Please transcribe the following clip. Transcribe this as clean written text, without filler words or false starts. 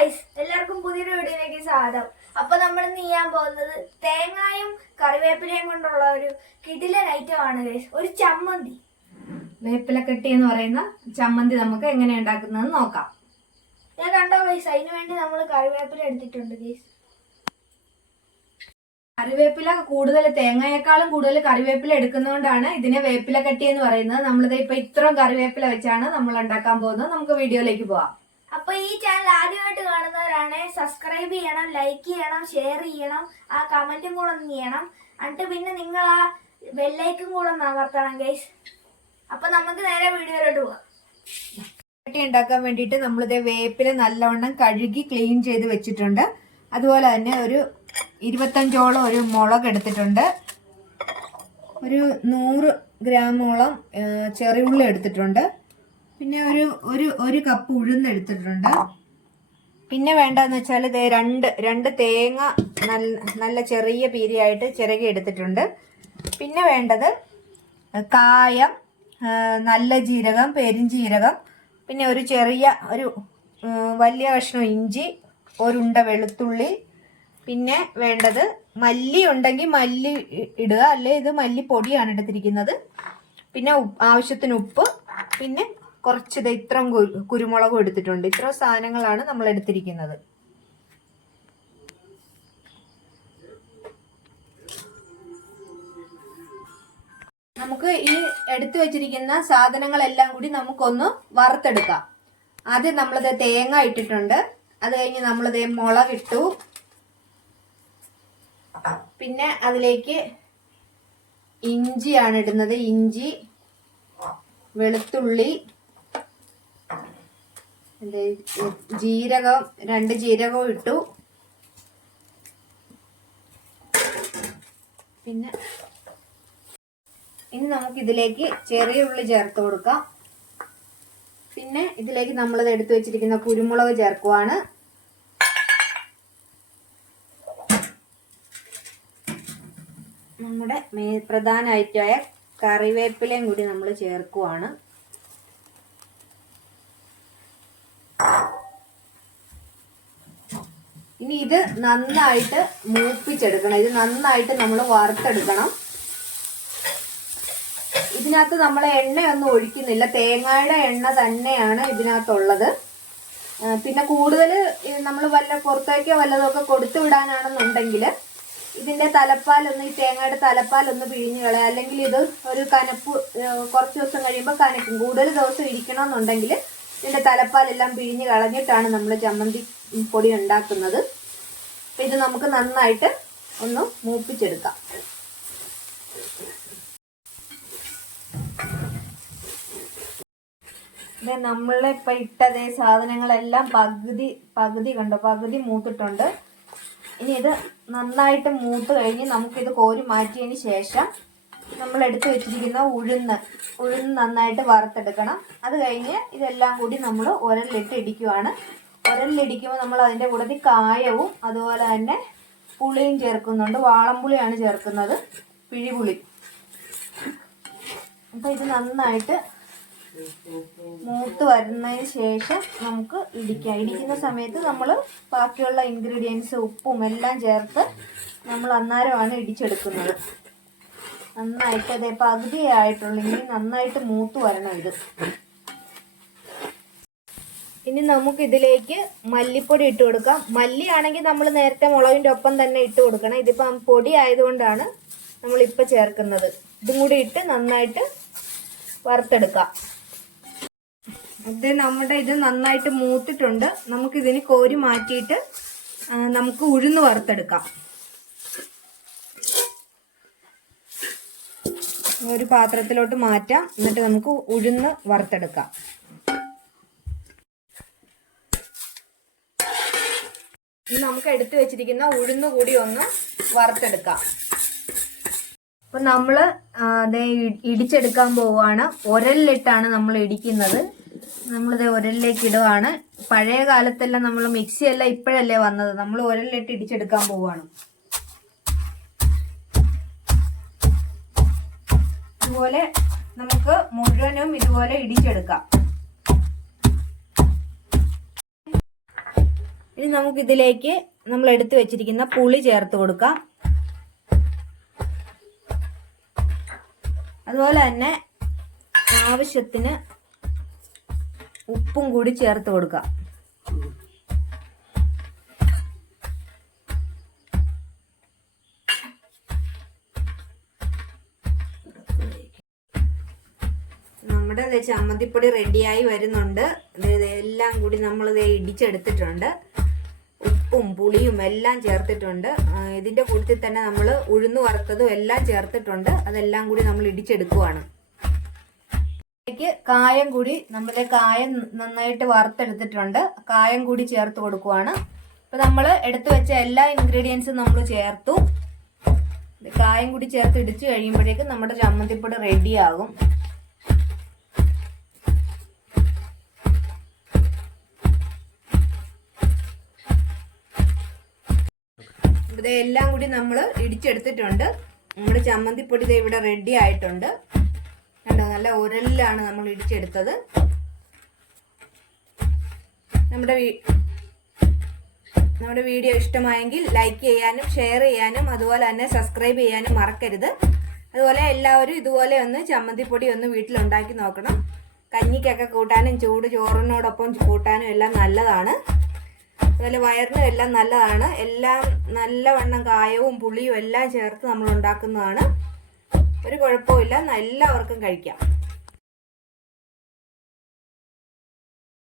Guys, എല്ലാവർക്കും പുതിയൊരു വീഡിയോയിലേക്ക് സ്വാഗതം. അപ്പൊ നമ്മൾ ഇന്ന് ചെയ്യാൻ പോകുന്നത് തേങ്ങയും കറിവേപ്പിലയും കൊണ്ടുള്ള ഒരു കിടിലൻ ഐറ്റം ആണ് ഗൈസ്. ഒരു ചമ്മന്തി, വേപ്പിലക്കെട്ടി എന്ന് പറയുന്ന ചമ്മന്തി നമുക്ക് എങ്ങനെ ഉണ്ടാക്കുന്നതെന്ന് നോക്കാം. ഞാൻ കണ്ടോ ഗൈസ്, അതിനു വേണ്ടി നമ്മൾ കറിവേപ്പില എടുത്തിട്ടുണ്ട് ഗൈസ്. കറിവേപ്പില കൂടുതൽ തേങ്ങയെക്കാളും കൂടുതൽ കറിവേപ്പില എടുക്കുന്നതുകൊണ്ടാണ് ഇതിനെ വേപ്പിലക്കെട്ടി എന്ന് പറയുന്നത്. നമ്മളിത് ഇപ്പൊ ഇത്രയും കറിവേപ്പില വെച്ചാണ് നമ്മൾ ഉണ്ടാക്കാൻ പോകുന്നത്. നമുക്ക് വീഡിയോയിലേക്ക് പോവാം. അപ്പൊ ഈ ചാനൽ ആദ്യമായിട്ട് കാണുന്നവരാണ് സബ്സ്ക്രൈബ് ചെയ്യണം, ലൈക്ക് ചെയ്യണം, ഷെയർ ചെയ്യണം, ആ കമന്റും കൂടെ ഒന്ന് ചെയ്യണം. എന്നിട്ട് പിന്നെ നിങ്ങൾ ആ ബെല്ലൈക്കും കൂടെ ഒന്ന് അമർത്തണം ഗൈസ്. അപ്പൊ നമുക്ക് നേരെ വീഡിയോയിലോട്ട് പോവാം. കട്ടി ഉണ്ടാക്കാൻ വേണ്ടിയിട്ട് നമ്മളിത് വേപ്പില നല്ലവണ്ണം കഴുകി ക്ലീൻ ചെയ്ത് വെച്ചിട്ടുണ്ട്. അതുപോലെ തന്നെ ഒരു 25ഓളം ഒരു മുളക് എടുത്തിട്ടുണ്ട്. ഒരു 100 ഗ്രാമോളം ചെറിയുള്ളി എടുത്തിട്ടുണ്ട്. പിന്നെ ഒരു കപ്പ് ഉഴുന്ന് എടുത്തിട്ടുണ്ട്. പിന്നെ വേണ്ടതെന്ന് വെച്ചാൽ ഇത് രണ്ട് തേങ്ങ നല്ല ചെറിയ പീരിയായിട്ട് ചിരകി എടുത്തിട്ടുണ്ട്. പിന്നെ വേണ്ടത് കായം, നല്ല ജീരകം, പെരിഞ്ജീരകം, പിന്നെ ഒരു വലിയ കഷ്ണം ഇഞ്ചി, ഒരുണ്ട വെളുത്തുള്ളി. പിന്നെ വേണ്ടത് മല്ലി ഉണ്ടെങ്കിൽ മല്ലി ഇടുക, അല്ലെ ഇത് മല്ലിപ്പൊടിയാണ് എടുത്തിരിക്കുന്നത്. പിന്നെ ആവശ്യത്തിന് ഉപ്പ്, പിന്നെ കുറച്ച് ഇത്രയും കുരുമുളകും എടുത്തിട്ടുണ്ട്. ഇത്രയും സാധനങ്ങളാണ് നമ്മൾ എടുത്തിരിക്കുന്നത്. നമുക്ക് ഈ എടുത്തു വെച്ചിരിക്കുന്ന സാധനങ്ങളെല്ലാം കൂടി നമുക്കൊന്ന് വറുത്തെടുക്കാം. ആദ്യം നമ്മളിത് തേങ്ങ ഇട്ടിട്ടുണ്ട്. അത് കഴിഞ്ഞ് നമ്മളിത് മുളകിട്ടു. പിന്നെ അതിലേക്ക് ഇഞ്ചിയാണ് ഇടുന്നത്. ഇഞ്ചി, വെളുത്തുള്ളി, ജീരകം, 2 ജീരകവും ഇട്ടു. പിന്നെ ഇനി നമുക്ക് ഇതിലേക്ക് ചെറിയ ഉള്ളി ചേർത്ത് കൊടുക്കാം. പിന്നെ ഇതിലേക്ക് നമ്മളിത് എടുത്തു വെച്ചിരിക്കുന്ന കുരുമുളക് ചേർക്കുവാണ്. നമ്മുടെ പ്രധാന ഐറ്റമായ കറിവേപ്പിലയും കൂടി നമ്മൾ ചേർക്കുവാണ്. ഇനി ഇത് നന്നായിട്ട് മൂപ്പിച്ചെടുക്കണം. ഇത് നന്നായിട്ട് നമ്മൾ വറുത്തെടുക്കണം. ഇതിനകത്ത് നമ്മൾ എണ്ണയൊന്നും ഒഴിക്കുന്നില്ല, തേങ്ങയുടെ എണ്ണ തന്നെയാണ് ഇതിനകത്തുള്ളത്. പിന്നെ കൂടുതൽ നമ്മൾ പുറത്തേക്കോ വല്ലതൊക്കെ കൊടുത്തു വിടാനാണെന്നുണ്ടെങ്കിൽ ഇതിന്റെ തലപ്പാലൊന്ന്, ഈ തേങ്ങയുടെ തലപ്പാലൊന്ന് പിഴിഞ്ഞു കളയാം. അല്ലെങ്കിൽ ഇത് ഒരു കനപ്പ് കുറച്ച് ദിവസം കഴിയുമ്പോൾ കനക്കും. കൂടുതൽ ദിവസം ഇരിക്കണമെന്നുണ്ടെങ്കിൽ ഇതിന്റെ തലപ്പാലെല്ലാം പിഴിഞ്ഞ് കളഞ്ഞിട്ടാണ് നമ്മൾ ചമ്മന്തി പൊടി ഉണ്ടാക്കുന്നത്. അപ്പം ഇത് നമുക്ക് നന്നായിട്ട് ഒന്ന് മൂപ്പിച്ചെടുക്കാം. നമ്മളിപ്പോൾ ഇട്ടതേ സാധനങ്ങളെല്ലാം പകുതി കണ്ടോ, പകുതി മൂത്തിട്ടുണ്ട്. ഇനി ഇത് നന്നായിട്ട് മൂത്ത് കഴിഞ്ഞ് നമുക്കിത് കോരി മാറ്റിയതിന് ശേഷം നമ്മൾ എടുത്തു വെച്ചിരിക്കുന്ന ഉഴുന്ന് നന്നായിട്ട് വറുത്തെടുക്കണം. അത് കഴിഞ്ഞ് ഇതെല്ലാം കൂടി നമ്മൾ ഉരലിലിട്ട് ഇടിക്കുവാണ്. ഉരലിലിടിക്കുമ്പോൾ നമ്മൾ അതിൻ്റെ കൂടെ കായവും അതുപോലെ തന്നെ പുളിയും ചേർക്കുന്നുണ്ട്. വാളംപുളിയാണ് ചേർക്കുന്നത്, പിഴിപുളി. അപ്പം ഇത് നന്നായിട്ട് മൂത്ത് വരുന്നതിന് ശേഷം നമുക്ക് ഇടിക്കാം. ഇടിക്കുന്ന സമയത്ത് നമ്മൾ ബാക്കിയുള്ള ഇൻഗ്രീഡിയൻസ് ഉപ്പും എല്ലാം ചേർത്ത് നമ്മൾ അന്നേരമാണ് ഇടിച്ചെടുക്കുന്നത്. നന്നായിട്ട് അതേ പകുതിയായിട്ടുള്ളെങ്കിൽ നന്നായിട്ട് മൂത്ത് വരണം ഇത്. ഇനി നമുക്ക് ഇതിലേക്ക് മല്ലിപ്പൊടി ഇട്ട് കൊടുക്കാം. മല്ലിയാണെങ്കിൽ നമ്മൾ നേരത്തെ മുളകിൻ്റെ ഒപ്പം തന്നെ ഇട്ട് കൊടുക്കണം. ഇതിപ്പം പൊടി ആയതുകൊണ്ടാണ് നമ്മളിപ്പോൾ ചേർക്കുന്നത്. ഇതും കൂടി ഇട്ട് നന്നായിട്ട് വറുത്തെടുക്കാം. നമ്മുടെ ഇത് നന്നായിട്ട് മൂത്തിട്ടുണ്ട്. നമുക്കിതിന് കോരി മാറ്റിയിട്ട് നമുക്ക് ഉഴുന്ന് വറുത്തെടുക്കാം. ഒരു പാത്രത്തിലോട്ട് മാറ്റാം. എന്നിട്ട് നമുക്ക് ഉഴുന്ന് വറുത്തെടുക്കാം. ഇനി നമുക്ക് എടുത്തു വെച്ചിരിക്കുന്ന ഉഴുന്ന് കൂടി ഒന്ന് വറുത്തെടുക്കാം. അപ്പം നമ്മൾ ഇടിച്ചെടുക്കാൻ പോവുകയാണ്. ഉരലിലിട്ടാണ് നമ്മൾ ഇടിക്കുന്നത്. നമ്മളിത് ഉരലിലേക്ക് ഇടുവാണ്. പഴയ കാലത്തെല്ലാം നമ്മൾ മിക്സിയെല്ലാം ഇപ്പോഴല്ലേ വന്നത്, നമ്മൾ ഉരലിലിട്ട് ഇടിച്ചെടുക്കാൻ പോവുകയാണ്. ഇതുപോലെ നമുക്ക് മുഴുവനും ഇതുപോലെ ഇടിച്ചെടുക്കാം. ഇനി നമുക്കിതിലേക്ക് നമ്മൾ എടുത്തു വെച്ചിരിക്കുന്ന പുളി ചേർത്ത് കൊടുക്കാം. അതുപോലെ തന്നെ ആവശ്യത്തിന് ഉപ്പും കൂടി ചേർത്ത് കൊടുക്കാം. നമ്മുടെ ചമ്മന്തിപ്പൊടി റെഡിയായി വരുന്നുണ്ട്. എല്ലാം കൂടി നമ്മൾ ഇടിച്ചെടുത്തിട്ടുണ്ട്. ഉപ്പും പുളിയും എല്ലാം ചേർത്തിട്ടുണ്ട്. ഇതിന്റെ കൂട്ടത്തിൽ തന്നെ നമ്മൾ ഉഴുന്ന് വറുത്തതും എല്ലാം ചേർത്തിട്ടുണ്ട്. അതെല്ലാം കൂടി നമ്മൾ ഇടിച്ചെടുക്കുവാണ്. ഇതിലേക്ക് കായം കൂടി, നമ്മുടെ കായം നന്നായിട്ട് വറുത്തെടുത്തിട്ടുണ്ട്. കായം കൂടി ചേർത്ത് കൊടുക്കുവാണ്. അപ്പൊ നമ്മൾ എടുത്തു വെച്ച എല്ലാ ഇൻഗ്രീഡിയൻസും നമ്മൾ ചേർത്തു. കായം കൂടി ചേർത്ത് ഇടിച്ചു കഴിയുമ്പോഴേക്കും നമ്മുടെ ചമ്മന്തിപ്പൊടി റെഡിയാകും. ഇതെല്ലാം കൂടി നമ്മൾ ഇടിച്ചെടുത്തിട്ടുണ്ട്. നമ്മുടെ ചമ്മന്തിപ്പൊടി ഇവിടെ റെഡി ആയിട്ടുണ്ട്. കണ്ടോ, നല്ല ഉരലിലാണ് നമ്മൾ ഇടിച്ചെടുത്തത്. നമ്മുടെ വീഡിയോ ഇഷ്ടമായെങ്കിൽ ലൈക്ക് ചെയ്യാനും ഷെയർ ചെയ്യാനും അതുപോലെ തന്നെ സബ്സ്ക്രൈബ് ചെയ്യാനും മറക്കരുത്. അതുപോലെ എല്ലാവരും ഇതുപോലെ ഒന്ന് ചമ്മന്തിപ്പൊടി ഒന്ന് വീട്ടിലുണ്ടാക്കി നോക്കണം. കഞ്ഞിക്കൊക്കെ കൂട്ടാനും ചൂട് ചോറിനോടൊപ്പം കൂട്ടാനും എല്ലാം നല്ലതാണ്. അതുപോലെ വയറിനും എല്ലാം നല്ലതാണ്. എല്ലാം നല്ലവണ്ണം കായവും പുളിയും എല്ലാം ചേർത്ത് നമ്മൾ ഉണ്ടാക്കുന്നതാണ്. ഒരു കുഴപ്പമില്ല, എല്ലാവർക്കും കഴിക്കാം.